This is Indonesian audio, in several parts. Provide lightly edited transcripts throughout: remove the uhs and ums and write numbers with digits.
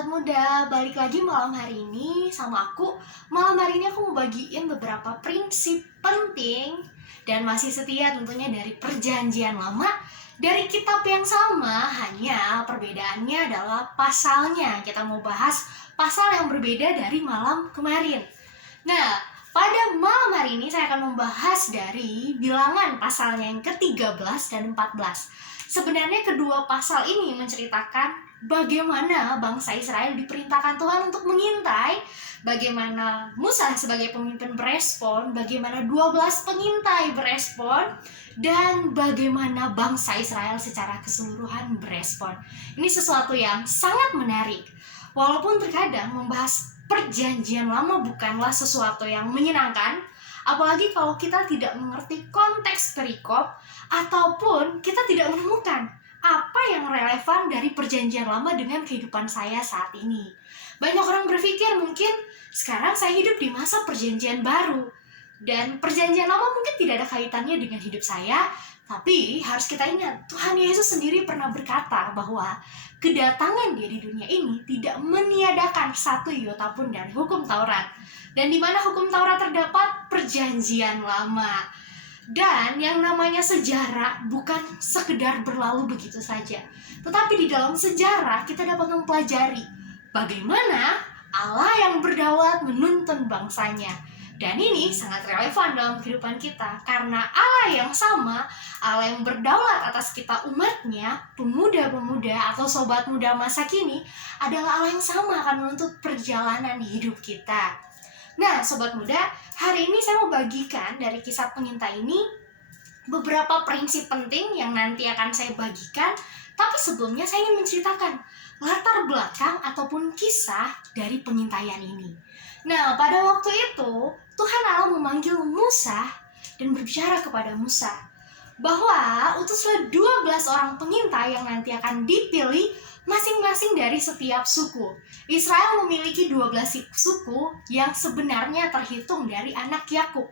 Sobat muda, balik lagi malam hari ini sama aku. Malam hari ini aku mau bagiin beberapa prinsip penting dan masih setia tentunya dari perjanjian lama, dari kitab yang sama, hanya perbedaannya adalah pasalnya. Kita mau bahas pasal yang berbeda dari malam kemarin. Nah, pada malam hari ini saya akan membahas dari bilangan pasalnya yang ke-13 dan 14. Sebenarnya kedua pasal ini menceritakan bagaimana bangsa Israel diperintahkan Tuhan untuk mengintai, bagaimana Musa sebagai pemimpin berespon, bagaimana 12 pengintai berespon, dan bagaimana bangsa Israel secara keseluruhan berespon. Ini sesuatu yang sangat menarik. Walaupun terkadang membahas perjanjian lama bukanlah sesuatu yang menyenangkan, apalagi kalau kita tidak mengerti konteks perikop ataupun kita tidak menemukan apa yang relevan dari perjanjian lama dengan kehidupan saya saat ini. Banyak orang berpikir mungkin sekarang saya hidup di masa perjanjian baru dan perjanjian lama mungkin tidak ada kaitannya dengan hidup saya. Tapi harus kita ingat, Tuhan Yesus sendiri pernah berkata bahwa kedatangan Dia di dunia ini tidak meniadakan satu iota pun dari hukum Taurat. Dan di mana hukum Taurat terdapat perjanjian lama. Dan yang namanya sejarah bukan sekedar berlalu begitu saja. Tetapi di dalam sejarah kita dapat mempelajari bagaimana Allah yang berdaulat menuntun bangsanya. Dan ini sangat relevan dalam kehidupan kita, karena Allah yang sama, Allah yang berdaulat atas kita umatnya, pemuda-pemuda atau sobat muda masa kini, adalah Allah yang sama akan menuntut perjalanan hidup kita. Nah, sobat muda, hari ini saya mau bagikan dari kisah pengintai ini beberapa prinsip penting yang nanti akan saya bagikan. Tapi sebelumnya saya ingin menceritakan latar belakang ataupun kisah dari pengintaian ini. Nah, pada waktu itu Tuhan Allah memanggil Musa dan berbicara kepada Musa bahwa utuslah 12 orang pengintai yang nanti akan dipilih masing-masing dari setiap suku. Israel memiliki 12 suku yang sebenarnya terhitung dari anak Yakub.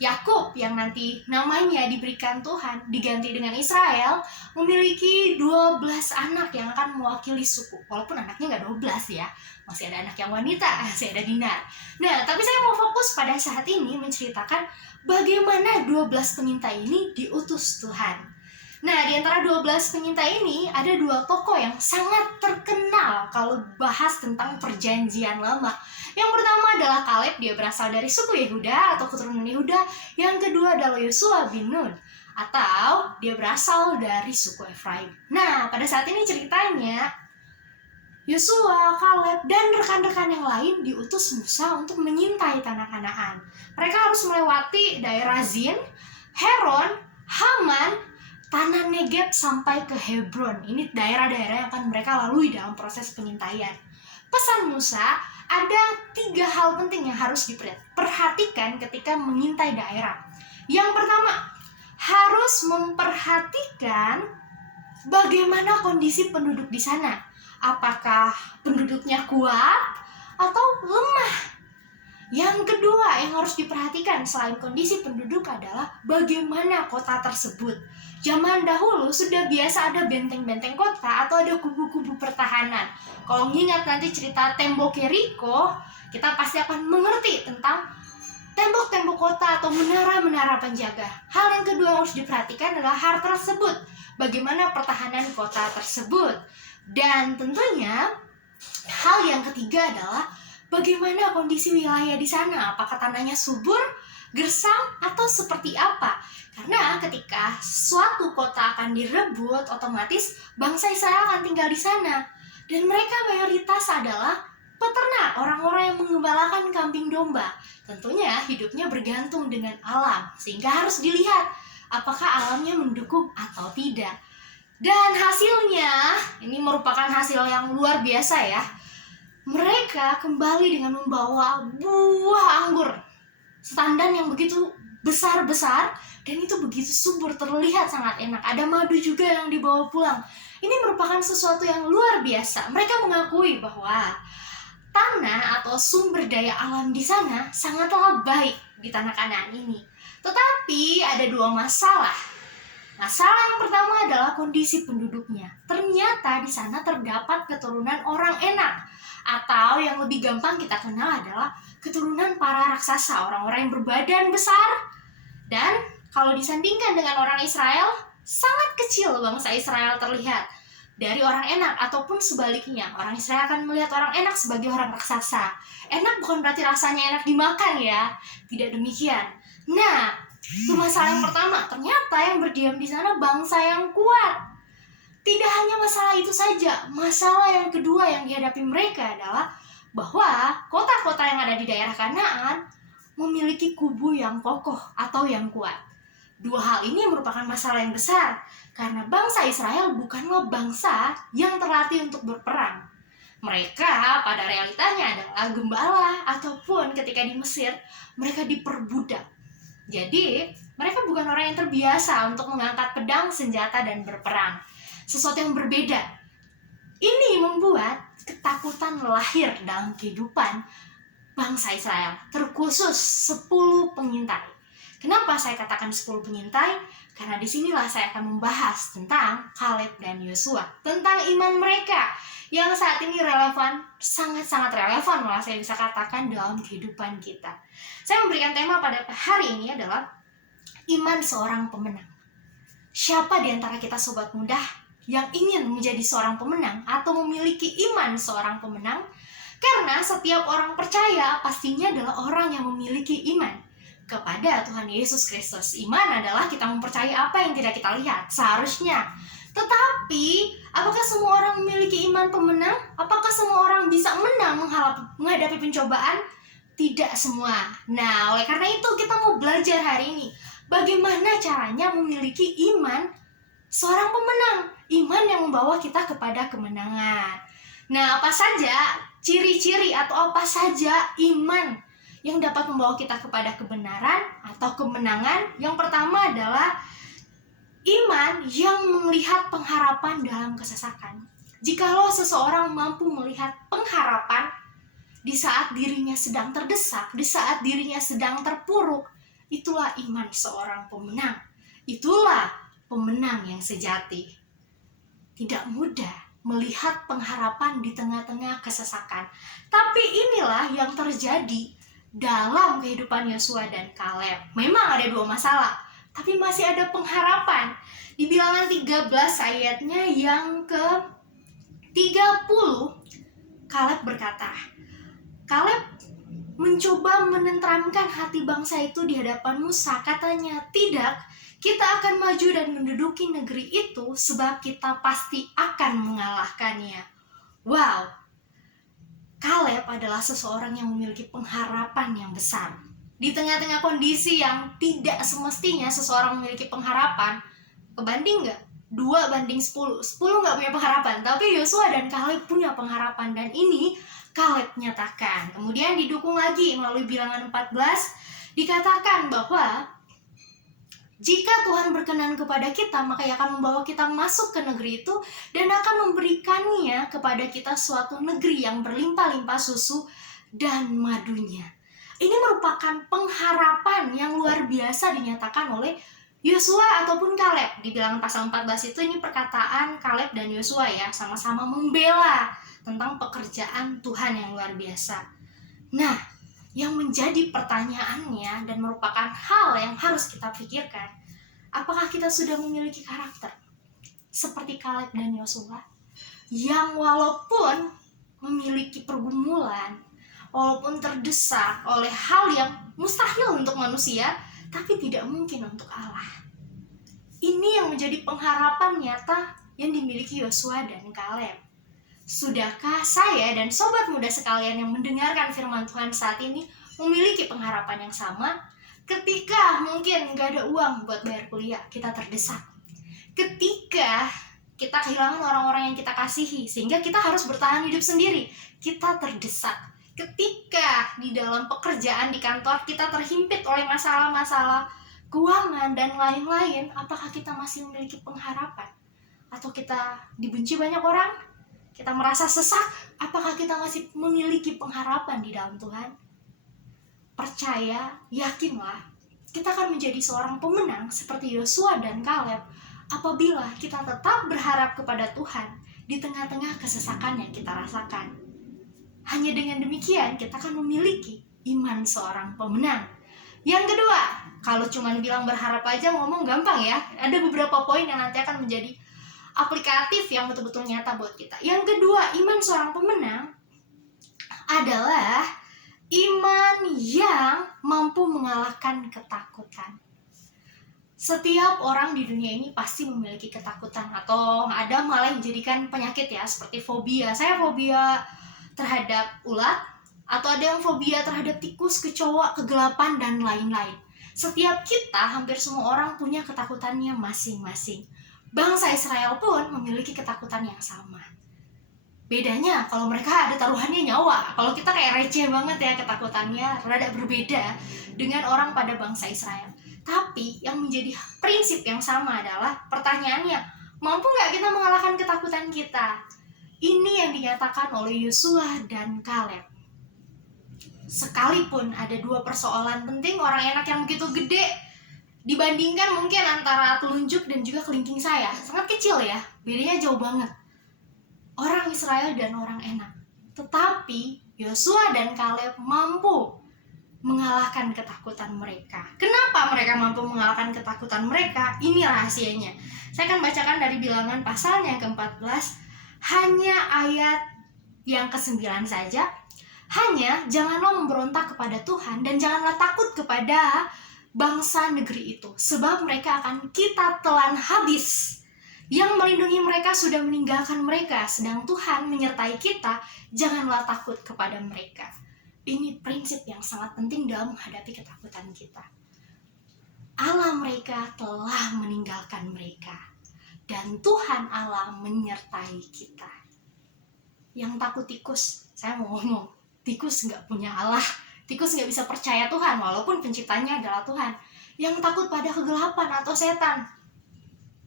Yakub yang nanti namanya diberikan Tuhan diganti dengan Israel memiliki 12 anak yang akan mewakili suku. Walaupun anaknya nggak 12 ya, masih ada anak yang wanita, masih ada Dinar. Nah, tapi saya mau fokus pada saat ini menceritakan bagaimana 12 pengintai ini diutus Tuhan. Nah, di antara 12 pengintai ini ada dua tokoh yang sangat terkenal kalau bahas tentang perjanjian lama. Yang pertama adalah Kaleb, dia berasal dari suku Yehuda atau keturunan Yehuda. Yang kedua adalah Yosua bin Nun, atau dia berasal dari suku Efraim. Nah, pada saat ini ceritanya Yosua, Kaleb, dan rekan-rekan yang lain diutus Musa untuk mengintai tanah Kanaan. Mereka harus melewati daerah Zin, Heron, Haman, tanah Negeb sampai ke Hebron. Ini daerah-daerah yang akan mereka lalui dalam proses pengintaian. Pesan Musa, ada 3 hal penting yang harus diperhatikan ketika mengintai daerah. Yang pertama, harus memperhatikan bagaimana kondisi penduduk di sana. Apakah penduduknya kuat atau lemah? Yang kedua yang harus diperhatikan selain kondisi penduduk adalah bagaimana kota tersebut. Zaman dahulu sudah biasa ada benteng-benteng kota atau ada kubu-kubu pertahanan. Kalau mengingat nanti cerita tembok Yeriko, kita pasti akan mengerti tentang tembok-tembok kota atau menara-menara penjaga. Hal yang kedua yang harus diperhatikan adalah hal tersebut. Bagaimana pertahanan kota tersebut. Dan tentunya hal yang ketiga adalah bagaimana kondisi wilayah di sana? Apakah tanahnya subur, gersam, atau seperti apa? Karena ketika suatu kota akan direbut, otomatis bangsa Israel akan tinggal di sana. Dan mereka mayoritas adalah peternak, orang-orang yang mengembalakan kambing domba. Tentunya hidupnya bergantung dengan alam, sehingga harus dilihat apakah alamnya mendukung atau tidak. Dan hasilnya, ini merupakan hasil yang luar biasa ya. Mereka kembali dengan membawa buah anggur setandan yang begitu besar-besar dan itu begitu subur, terlihat sangat enak. Ada madu juga yang dibawa pulang. Ini merupakan sesuatu yang luar biasa. Mereka mengakui bahwa tanah atau sumber daya alam di sana sangatlah baik di tanah Kanaan ini. Tetapi ada 2 masalah. Masalah yang pertama adalah kondisi penduduknya. Ternyata di sana terdapat keturunan orang enak. Atau yang lebih gampang kita kenal adalah keturunan para raksasa, orang-orang yang berbadan besar. Dan kalau disandingkan dengan orang Israel, sangat kecil bangsa Israel terlihat dari orang enak, ataupun sebaliknya, orang Israel akan melihat orang enak sebagai orang raksasa. Enak bukan berarti rasanya enak dimakan ya, tidak demikian. Nah, itu masalah yang pertama. Ternyata yang berdiam di sana bangsa yang kuat. Tidak hanya masalah itu saja, masalah yang kedua yang dihadapi mereka adalah bahwa kota-kota yang ada di daerah Kanaan memiliki kubu yang kokoh atau yang kuat. Dua hal ini merupakan masalah yang besar, karena bangsa Israel bukanlah bangsa yang terlatih untuk berperang. Mereka pada realitanya adalah gembala, ataupun ketika di Mesir, mereka diperbudak. Jadi, mereka bukan orang yang terbiasa untuk mengangkat pedang, senjata, dan berperang. Sesuatu yang berbeda. Ini membuat ketakutan lahir dalam kehidupan bangsa Israel, terkhusus 10 pengintai. Kenapa saya katakan 10 pengintai? Karena disinilah saya akan membahas tentang Kaleb dan Yosua, tentang iman mereka yang saat ini relevan, sangat-sangat relevan malah saya bisa katakan dalam kehidupan kita. Saya memberikan tema pada hari ini adalah iman seorang pemenang. Siapa di antara kita sobat muda yang ingin menjadi seorang pemenang atau memiliki iman seorang pemenang? Karena setiap orang percaya pastinya adalah orang yang memiliki iman kepada Tuhan Yesus Kristus. Iman adalah kita mempercayai apa yang tidak kita lihat, seharusnya. Tetapi, apakah semua orang memiliki iman pemenang? Apakah semua orang bisa menang menghadapi pencobaan? Tidak semua. Nah, oleh karena itu kita mau belajar hari ini bagaimana caranya memiliki iman seorang pemenang, iman yang membawa kita kepada kemenangan. Nah, apa saja ciri-ciri atau apa saja iman yang dapat membawa kita kepada kebenaran atau kemenangan? Yang pertama adalah iman yang melihat pengharapan dalam kesesakan. Jikalau seseorang mampu melihat pengharapan di saat dirinya sedang terdesak, di saat dirinya sedang terpuruk, itulah iman seorang pemenang. Itulah pemenang yang sejati. Tidak mudah melihat pengharapan di tengah-tengah kesesakan. Tapi inilah yang terjadi dalam kehidupan Yosua dan Kaleb. Memang ada dua masalah, tapi masih ada pengharapan. Di Bilangan 13 ayatnya yang ke-30, Kaleb berkata, Kaleb mencoba menenteramkan hati bangsa itu di hadapan Musa. Katanya, tidak, kita akan maju dan menduduki negeri itu sebab kita pasti akan mengalahkannya. Wow, Kaleb adalah seseorang yang memiliki pengharapan yang besar. Di tengah-tengah kondisi yang tidak semestinya seseorang memiliki pengharapan, kebanding nggak? 2:10. 10 nggak punya pengharapan, tapi Yosua dan Kaleb punya pengharapan, dan ini Kaleb nyatakan. Kemudian didukung lagi melalui Bilangan 14, dikatakan bahwa jika Tuhan berkenan kepada kita, maka Ia akan membawa kita masuk ke negeri itu dan akan memberikannya kepada kita suatu negeri yang berlimpah-limpah susu dan madunya. Ini merupakan pengharapan yang luar biasa dinyatakan oleh Yosua ataupun Kaleb. Di Bilangan pasal 14 itu ini perkataan Kaleb dan Yosua ya, sama-sama membela tentang pekerjaan Tuhan yang luar biasa. Nah, yang menjadi pertanyaannya dan merupakan hal yang harus kita pikirkan, apakah kita sudah memiliki karakter seperti Kaleb dan Yosua yang walaupun memiliki pergumulan, walaupun terdesak oleh hal yang mustahil untuk manusia, tapi tidak mungkin untuk Allah. Ini yang menjadi pengharapan nyata yang dimiliki Yosua dan Kaleb. Sudahkah saya dan sobat muda sekalian yang mendengarkan firman Tuhan saat ini memiliki pengharapan yang sama? Ketika mungkin gak ada uang buat bayar kuliah, kita terdesak. Ketika kita kehilangan orang-orang yang kita kasihi, sehingga kita harus bertahan hidup sendiri, kita terdesak. Ketika di dalam pekerjaan di kantor kita terhimpit oleh masalah-masalah keuangan dan lain-lain, apakah kita masih memiliki pengharapan? Atau kita dibenci banyak orang? Kita merasa sesak, apakah kita masih memiliki pengharapan di dalam Tuhan? Percaya, yakinlah, kita akan menjadi seorang pemenang seperti Yosua dan Kaleb apabila kita tetap berharap kepada Tuhan di tengah-tengah kesesakan yang kita rasakan. Hanya dengan demikian kita akan memiliki iman seorang pemenang. Yang kedua, kalau cuma bilang berharap aja ngomong gampang ya. Ada beberapa poin yang nanti akan menjadi aplikatif yang betul-betul nyata buat kita. Yang kedua, iman seorang pemenang adalah iman yang mampu mengalahkan ketakutan. Setiap orang di dunia ini pasti memiliki ketakutan, atau ada malah yang dijadikan penyakit ya, seperti fobia. Saya fobia terhadap ulat, atau ada yang fobia terhadap tikus, kecoa, kegelapan, dan lain-lain. Setiap kita, hampir semua orang punya ketakutannya masing-masing. Bangsa Israel pun memiliki ketakutan yang sama. Bedanya kalau mereka ada taruhannya nyawa. Kalau kita kayak receh banget ya ketakutannya, rada berbeda dengan orang pada bangsa Israel. Tapi yang menjadi prinsip yang sama adalah pertanyaannya, mampu nggak kita mengalahkan ketakutan kita? Ini yang dinyatakan oleh Yosua dan Kaleb. Sekalipun ada dua persoalan penting orang enak yang begitu gede, dibandingkan mungkin antara telunjuk dan juga kelingking saya, sangat kecil ya, bedanya jauh banget. Orang Israel dan orang enak. Tetapi Yosua dan Kaleb mampu mengalahkan ketakutan mereka. Kenapa mereka mampu mengalahkan ketakutan mereka? Ini rahasianya. Saya akan bacakan dari Bilangan pasal yang ke-14, hanya ayat yang ke-9 saja. Hanya janganlah memberontak kepada Tuhan dan janganlah takut kepada bangsa negeri itu, sebab mereka akan kita telan habis. Yang melindungi mereka sudah meninggalkan mereka, sedang Tuhan menyertai kita, janganlah takut kepada mereka. Ini prinsip yang sangat penting dalam menghadapi ketakutan kita. Allah mereka telah meninggalkan mereka, dan Tuhan Allah menyertai kita. Yang takut tikus, saya mau ngomong, tikus nggak punya Allah. Tikus nggak bisa percaya Tuhan, walaupun penciptanya adalah Tuhan. Yang takut pada kegelapan atau setan,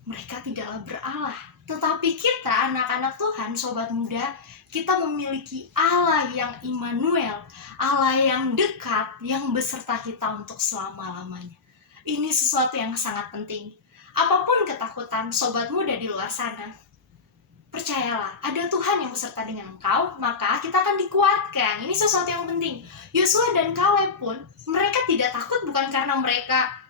mereka tidaklah beralah. Tetapi kita, anak-anak Tuhan, sobat muda, kita memiliki Allah yang Immanuel, Allah yang dekat, yang beserta kita untuk selama-lamanya. Ini sesuatu yang sangat penting. Apapun ketakutan sobat muda di luar sana, percayalah, ada Tuhan yang beserta dengan engkau, maka kita akan dikuatkan. Ini sesuatu yang penting. Yosua dan Kaleb pun, mereka tidak takut bukan karena mereka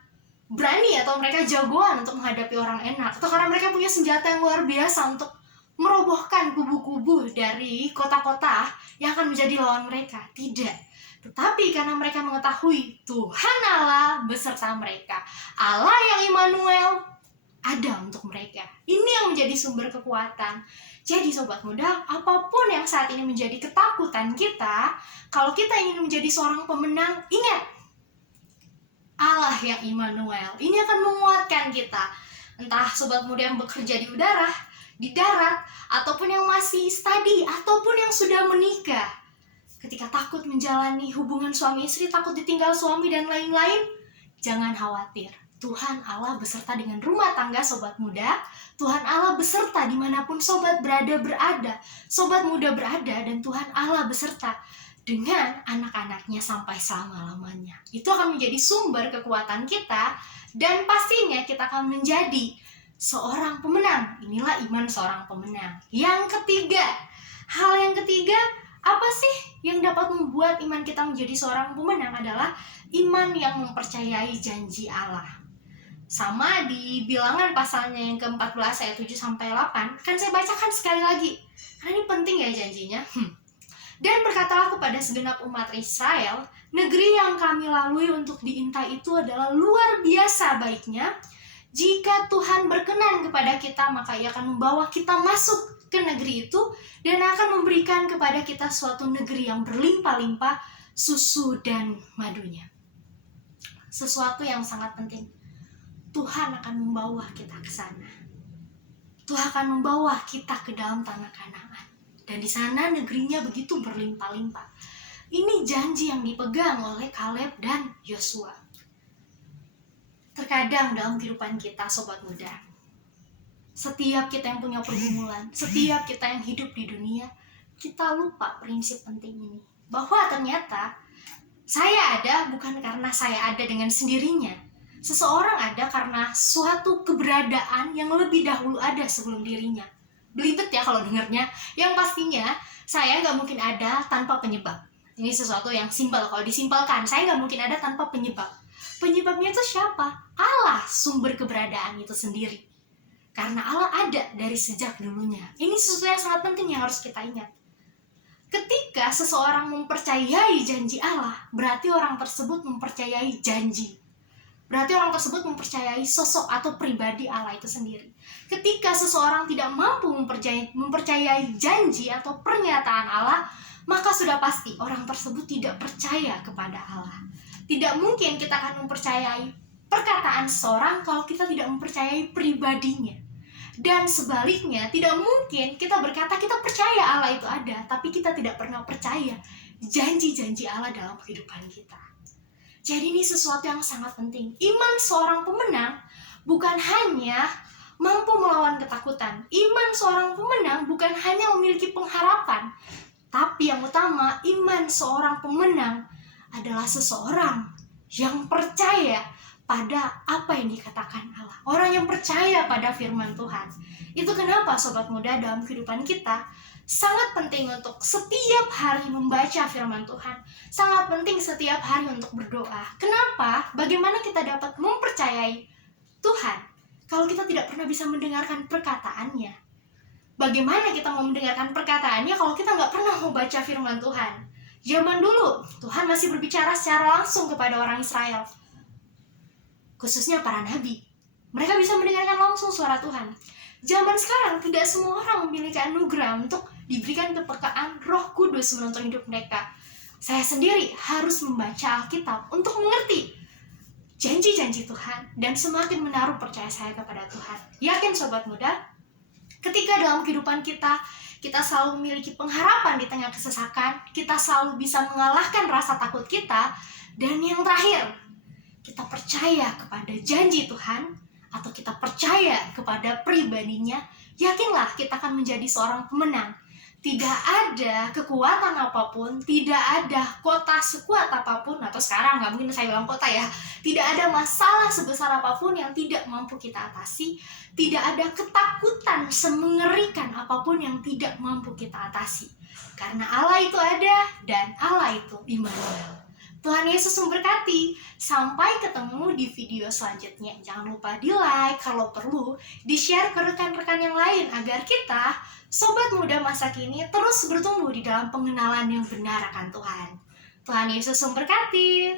berani atau mereka jagoan untuk menghadapi orang enak, atau karena mereka punya senjata yang luar biasa untuk merobohkan kubu-kubu dari kota-kota yang akan menjadi lawan mereka. Tidak. Tetapi karena mereka mengetahui Tuhan Allah beserta mereka, Allah yang Immanuel ada untuk mereka. Ini yang menjadi sumber kekuatan. Jadi sobat muda, apapun yang saat ini menjadi ketakutan kita, kalau kita ingin menjadi seorang pemenang, ingat, Allah yang Immanuel ini akan menguatkan kita. Entah sobat muda yang bekerja di udara, di darat, ataupun yang masih studi, ataupun yang sudah menikah. Ketika takut menjalani hubungan suami istri, takut ditinggal suami dan lain-lain, jangan khawatir. Tuhan Allah beserta dengan rumah tangga sobat muda. Tuhan Allah beserta dimanapun sobat berada, sobat muda berada, dan Tuhan Allah beserta dengan anak-anaknya sampai selama-lamanya. Itu akan menjadi sumber kekuatan kita, dan pastinya kita akan menjadi seorang pemenang. Inilah iman seorang pemenang. Yang ketiga, hal yang ketiga, apa sih yang dapat membuat iman kita menjadi seorang pemenang adalah iman yang mempercayai janji Allah. Sama di Bilangan pasalnya yang ke-14 ayat 7-8, kan saya bacakan sekali lagi, karena ini penting ya janjinya. Dan berkatalah kepada segenap umat Israel, negeri yang kami lalui untuk diintai itu adalah luar biasa baiknya. Jika Tuhan berkenan kepada kita, maka Ia akan membawa kita masuk ke negeri itu dan akan memberikan kepada kita suatu negeri yang berlimpah-limpah susu dan madunya. Sesuatu yang sangat penting. Tuhan akan membawa kita ke sana. Tuhan akan membawa kita ke dalam tanah Kanaan. Dan di sana negerinya begitu berlimpah-limpah. Ini janji yang dipegang oleh Kaleb dan Yosua. Terkadang dalam kehidupan kita, sobat muda, setiap kita yang punya pergumulan, setiap kita yang hidup di dunia, kita lupa prinsip penting ini. Bahwa ternyata saya ada bukan karena saya ada dengan sendirinya. Seseorang ada karena suatu keberadaan yang lebih dahulu ada sebelum dirinya. belibet ya kalau dengarnya. Yang pastinya saya nggak mungkin ada tanpa penyebab. Ini sesuatu yang simpel. Kalau disimpelkan, saya nggak mungkin ada tanpa penyebab. Penyebabnya itu siapa? Allah, sumber keberadaan itu sendiri. Karena Allah ada dari sejak dulunya. Ini sesuatu yang sangat penting yang harus kita ingat. Ketika seseorang mempercayai janji Allah, berarti orang tersebut mempercayai janji. Berarti orang tersebut mempercayai sosok atau pribadi Allah itu sendiri. Ketika seseorang tidak mampu mempercayai janji atau pernyataan Allah, maka sudah pasti orang tersebut tidak percaya kepada Allah. Tidak mungkin kita akan mempercayai perkataan seseorang kalau kita tidak mempercayai pribadinya. Dan sebaliknya, tidak mungkin kita berkata kita percaya Allah itu ada, tapi kita tidak pernah percaya janji-janji Allah dalam kehidupan kita. Jadi ini sesuatu yang sangat penting. Iman seorang pemenang bukan hanya mampu melawan ketakutan. Iman seorang pemenang bukan hanya memiliki pengharapan, tapi yang utama, iman seorang pemenang adalah seseorang yang percaya pada apa yang dikatakan Allah. Orang yang percaya pada firman Tuhan. Itu kenapa sobat muda dalam kehidupan kita sangat penting untuk setiap hari membaca firman Tuhan. Sangat penting setiap hari untuk berdoa. Kenapa? Bagaimana kita dapat mempercayai Tuhan kalau kita tidak pernah bisa mendengarkan perkataannya? Bagaimana kita mau mendengarkan perkataannya kalau kita nggak pernah membaca firman Tuhan? Zaman dulu, Tuhan masih berbicara secara langsung kepada orang Israel, khususnya para nabi. Mereka bisa mendengarkan langsung suara Tuhan. Zaman sekarang tidak semua orang memiliki anugerah untuk diberikan kepekaan Roh Kudus menuntun hidup mereka. Saya sendiri harus membaca Alkitab untuk mengerti janji-janji Tuhan dan semakin menaruh percaya saya kepada Tuhan. Yakin sobat muda, ketika dalam kehidupan kita selalu memiliki pengharapan di tengah kesesakan, kita selalu bisa mengalahkan rasa takut kita, dan yang terakhir, kita percaya kepada janji Tuhan, atau kita percaya kepada pribadinya, yakinlah kita akan menjadi seorang pemenang. Tidak ada kekuatan apapun, tidak ada kota sekuat apapun, atau sekarang nggak mungkin saya bilang kota ya, tidak ada masalah sebesar apapun yang tidak mampu kita atasi, tidak ada ketakutan semengerikan apapun yang tidak mampu kita atasi. Karena Allah itu ada, dan Allah itu Immanuel. Tuhan Yesus memberkati. Sampai ketemu di video selanjutnya. Jangan lupa di like, kalau perlu di share ke rekan-rekan yang lain, agar kita, sobat muda masa kini, terus bertumbuh di dalam pengenalan yang benar akan Tuhan. Tuhan Yesus memberkati.